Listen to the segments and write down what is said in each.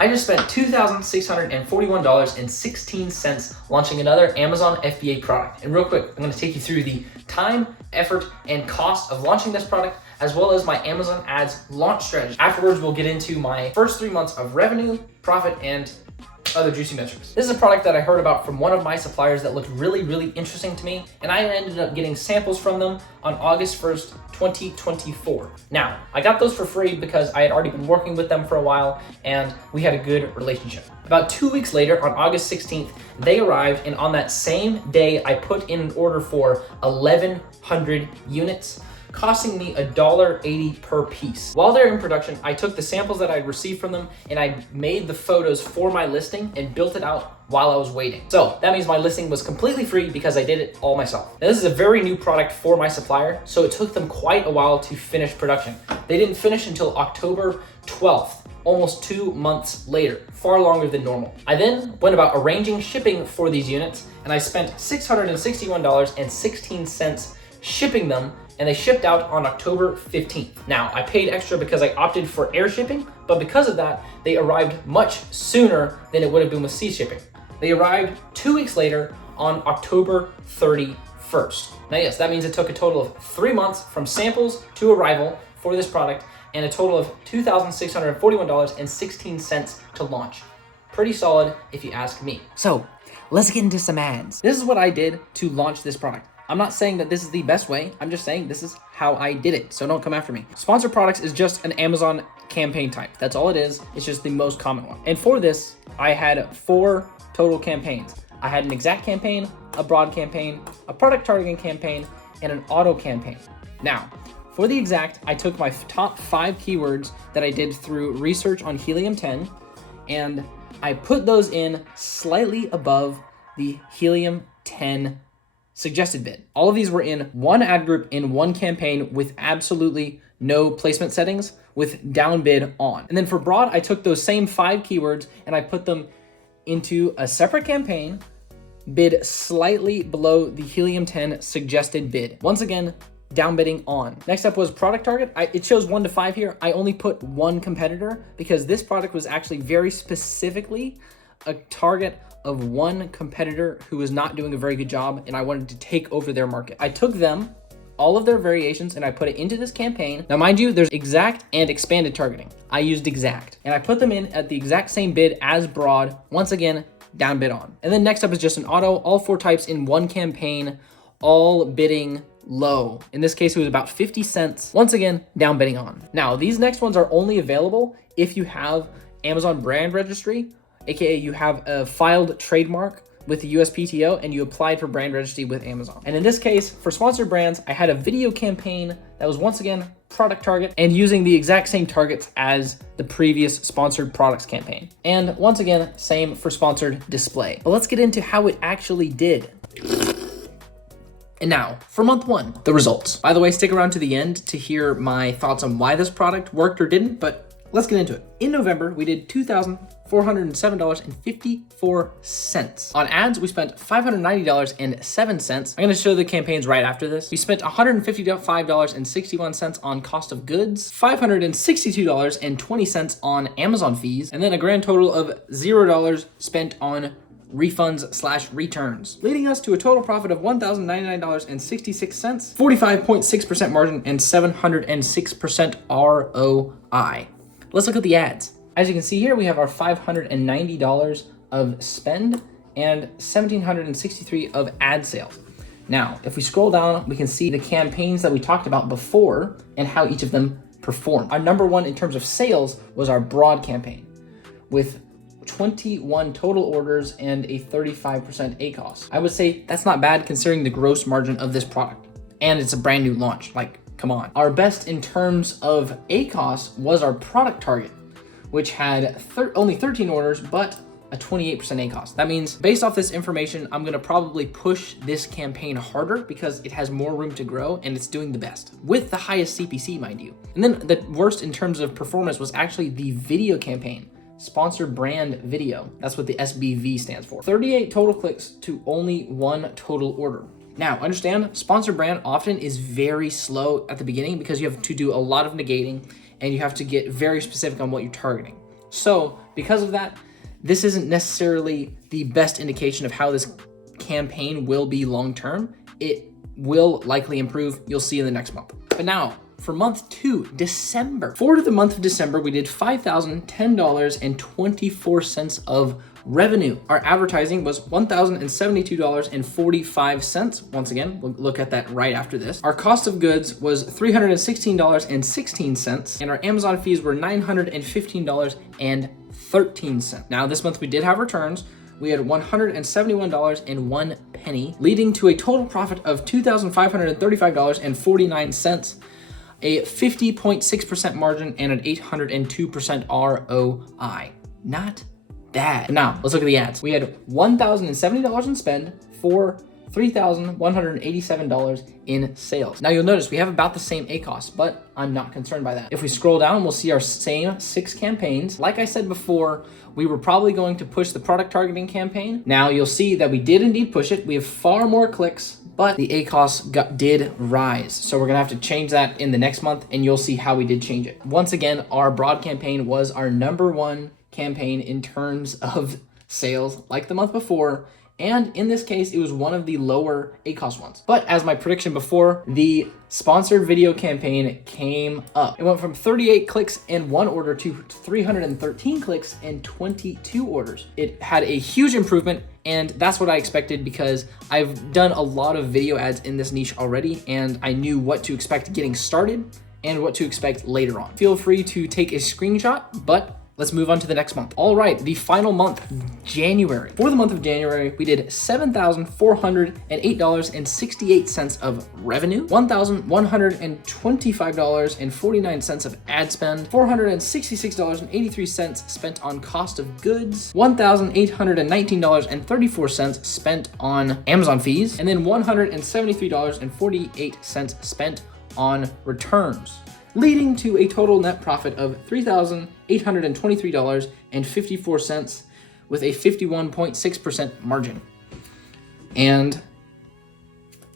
I just spent $2,641.16 launching another Amazon FBA product. And real quick, I'm gonna take you through the time, effort, and cost of launching this product, as well as my Amazon ads launch strategy. Afterwards, we'll get into my first 3 months of revenue, profit, and other juicy metrics. This is a product that I heard about from one of my suppliers that looked really, really interesting to me, and I ended up getting samples from them on August 1st, 2024. Now, I got those for free because I had already been working with them for a while and we had a good relationship. About 2 weeks later, on August 16th, they arrived, and on that same day, I put in an order for 1,100 units, costing me $1.80 per piece. While they're in production, I took the samples that I received from them and I made the photos for my listing and built it out while I was waiting. So that means my listing was completely free because I did it all myself. Now, this is a very new product for my supplier, so it took them quite a while to finish production. They didn't finish until October 12th, almost 2 months later, far longer than normal. I then went about arranging shipping for these units, and I spent $661.16 shipping them, and they shipped out on October 15th. Now, I paid extra because I opted for air shipping, but because of that, they arrived much sooner than it would have been with sea shipping. They arrived 2 weeks later on October 31st. Now, yes, that means it took a total of 3 months from samples to arrival for this product, and a total of $2,641.16 to launch. Pretty solid if you ask me. So, let's get into some ads. This is what I did to launch this product. I'm not saying that this is the best way. I'm just saying this is how I did it. So don't come after me. Sponsored products is just an Amazon campaign type. That's all it is. It's just the most common one. And for this, I had 4 total campaigns. I had an exact campaign, a broad campaign, a product targeting campaign, and an auto campaign. Now, for the exact, I took my top 5 keywords that I did through research on Helium-10, and I put those in slightly above the Helium-10 suggested bid. All of these were in one ad group in one campaign with absolutely no placement settings, with down bid on. And then for broad, I took those same 5 keywords and I put them into a separate campaign, bid slightly below the Helium-10 suggested bid. Once again, down bidding on. Next up was product target. It shows 1 to 5 here. I only put 1 competitor because this product was actually very specifically a target of 1 competitor who was not doing a very good job, and I wanted to take over their market. I took them, all of their variations, and I put it into this campaign. Now, mind you, there's exact and expanded targeting. I used exact, and I put them in at the exact same bid as broad. Once again, down bid on. And then next up is just an auto, all 4 types in one campaign, all bidding low. In this case, it was about 50 cents. Once again, down bidding on. Now, these next ones are only available if you have Amazon brand registry, aka you have a filed trademark with the USPTO and you applied for brand registry with Amazon. And in this case, for sponsored brands, I had a video campaign that was once again product target and using the exact same targets as the previous sponsored products campaign. And once again, same for sponsored display. But let's get into how it actually did. And now, for month 1, the results. By the way, stick around to the end to hear my thoughts on why this product worked or didn't, but let's get into it. In November, we did $2,407.54. On ads, we spent $590.07. I'm gonna show the campaigns right after this. We spent $155.61 on cost of goods, $562.20 on Amazon fees, and then a grand total of $0 spent on refunds/returns, leading us to a total profit of $1,099.66, 45.6% margin, and 706% ROI. Let's look at the ads. As you can see here, we have our $590 of spend and $1,763 of ad sales. Now, if we scroll down, we can see the campaigns that we talked about before and how each of them performed. Our number 1 in terms of sales was our broad campaign with 21 total orders and a 35% ACOS. I would say that's not bad considering the gross margin of this product. And it's a brand new launch, like, come on. Our best in terms of ACOS was our product target, which had only 13 orders, but a 28% ACOS. That means based off this information, I'm gonna probably push this campaign harder because it has more room to grow and it's doing the best with the highest CPC, mind you. And then the worst in terms of performance was actually the video campaign. Sponsored brand video. That's what the SBV stands for. 38 total clicks to only 1 total order. Now, understand, sponsored brand often is very slow at the beginning because you have to do a lot of negating and you have to get very specific on what you're targeting. So because of that, this isn't necessarily the best indication of how this campaign will be long-term. It will likely improve. You'll see in the next month. But now for month 2, December. For the month of December, we did $5,010.24 of revenue. Our advertising was $1,072.45. Once again, we'll look at that right after this. Our cost of goods was $316.16, and our Amazon fees were $915.13. Now this month we did have returns. We had $171.01, leading to a total profit of $2,535.49, a 50.6% margin, and an 802% ROI. Not bad. Now, let's look at the ads. We had $1,070 in spend for $3,187 in sales. Now you'll notice we have about the same ACoS, but I'm not concerned by that. If we scroll down, we'll see our same 6 campaigns. Like I said before, we were probably going to push the product targeting campaign. Now you'll see that we did indeed push it. We have far more clicks, but the ACoS did rise. So we're gonna have to change that in the next month, and you'll see how we did change it. Once again, our broad campaign was our #1 campaign in terms of sales, like the month before. And in this case, it was one of the lower ACoS ones. But as my prediction before, the sponsored video campaign came up. It went from 38 clicks and 1 order to 313 clicks and 22 orders. It had a huge improvement, and that's what I expected because I've done a lot of video ads in this niche already, and I knew what to expect getting started and what to expect later on. Feel free to take a screenshot, but let's move on to the next month. All right, the final month, January. For the month of January, we did $7,408.68 of revenue, $1,125.49 of ad spend, $466.83 spent on cost of goods, $1,819.34 spent on Amazon fees, and then $173.48 spent on returns, leading to a total net profit of $3,823.54 with a 51.6% margin and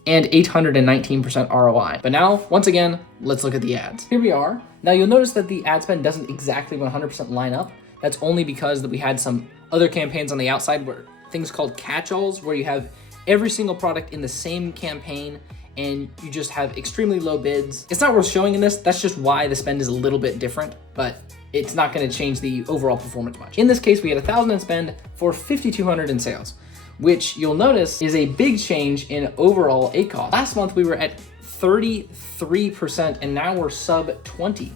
819% ROI. But now, once again, let's look at the ads. Here we are. Now you'll notice that the ad spend doesn't exactly 100% line up. That's only because that we had some other campaigns on the outside where things called catch-alls, where you have every single product in the same campaign and you just have extremely low bids. It's not worth showing in this. That's just why the spend is a little bit different, but it's not gonna change the overall performance much. In this case, we had $1,000 in spend for $5,200 in sales, which you'll notice is a big change in overall ACoS. Last month, we were at 33%, and now we're sub 20.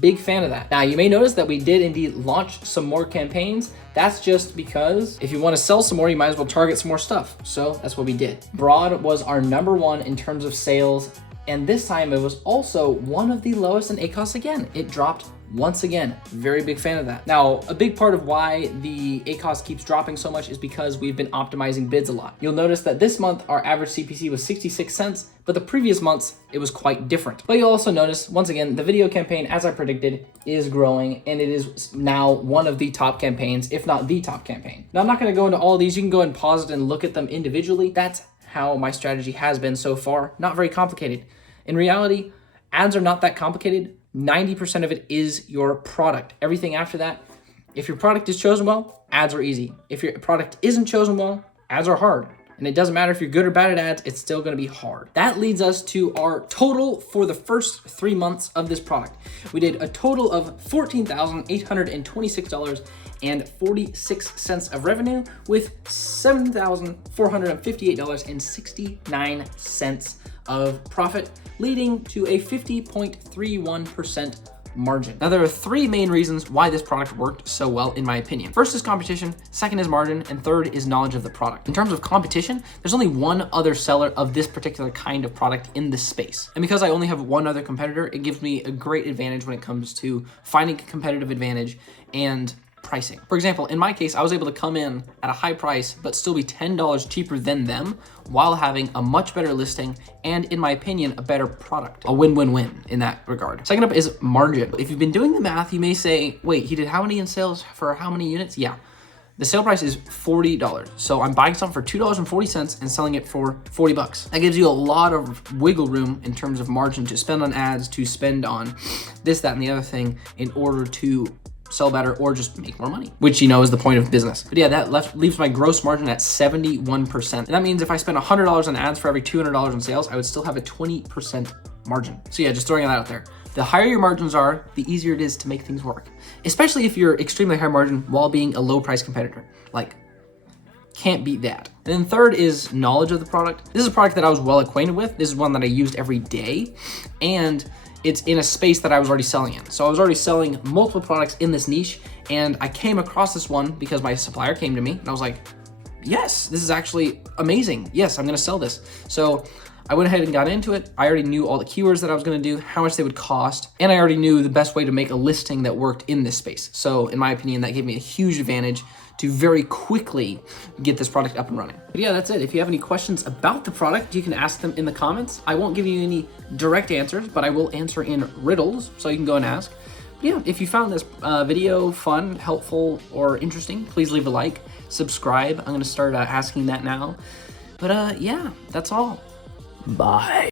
Big fan of that. Now, you may notice that we did indeed launch some more campaigns. That's just because if you want to sell some more, you might as well target some more stuff. So that's what we did. Broad was our #1 in terms of sales. And this time it was also one of the lowest in ACoS again. It dropped once again. Very big fan of that. Now, a big part of why the ACoS keeps dropping so much is because we've been optimizing bids a lot. You'll notice that this month our average CPC was 66 cents, but the previous months it was quite different. But you'll also notice, once again, the video campaign, as I predicted, is growing, and it is now one of the top campaigns, if not the top campaign. Now, I'm not gonna go into all of these. You can go and pause it and look at them individually. That's how my strategy has been so far. Not very complicated. In reality, ads are not that complicated. 90% of it is your product. Everything after that, if your product is chosen well, ads are easy. If your product isn't chosen well, ads are hard. And it doesn't matter if you're good or bad at ads, it's still gonna be hard. That leads us to our total for the first 3 months of this product. We did a total of $14,826.46 of revenue with $7,458.69 of profit, leading to a 50.31% margin. Now, there are 3 main reasons why this product worked so well, in my opinion. First is competition, second is margin, and third is knowledge of the product. In terms of competition, there's only one other seller of this particular kind of product in this space. And because I only have one other competitor, it gives me a great advantage when it comes to finding a competitive advantage and pricing. For example, in my case, I was able to come in at a high price, but still be $10 cheaper than them while having a much better listing and, in my opinion, a better product. A win-win-win in that regard. Second up is margin. If you've been doing the math, you may say, wait, he did how many in sales for how many units? Yeah. The sale price is $40. So I'm buying something for $2.40 and selling it for $40. That gives you a lot of wiggle room in terms of margin to spend on ads, to spend on this, that, and the other thing in order to sell better, or just make more money, which, you know, is the point of business. But yeah, that leaves my gross margin at 71%. And that means if I spend $100 on ads for every $200 in sales, I would still have a 20% margin. So yeah, just throwing that out there. The higher your margins are, the easier it is to make things work, especially if you're extremely high margin while being a low price competitor. Like, can't beat that. And then third is knowledge of the product. This is a product that I was well acquainted with. This is one that I used every day, and it's in a space that I was already selling in. So I was already selling multiple products in this niche, and I came across this one because my supplier came to me, and I was like, yes, this is actually amazing. Yes, I'm gonna sell this. So I went ahead and got into it. I already knew all the keywords that I was gonna do, how much they would cost, and I already knew the best way to make a listing that worked in this space. So in my opinion, that gave me a huge advantage to very quickly get this product up and running. But yeah, that's it. If you have any questions about the product, you can ask them in the comments. I won't give you any direct answers, but I will answer in riddles, so you can go and ask. But yeah, if you found this video fun, helpful, or interesting, please leave a like, subscribe. I'm gonna start asking that now. But yeah, that's all. Bye.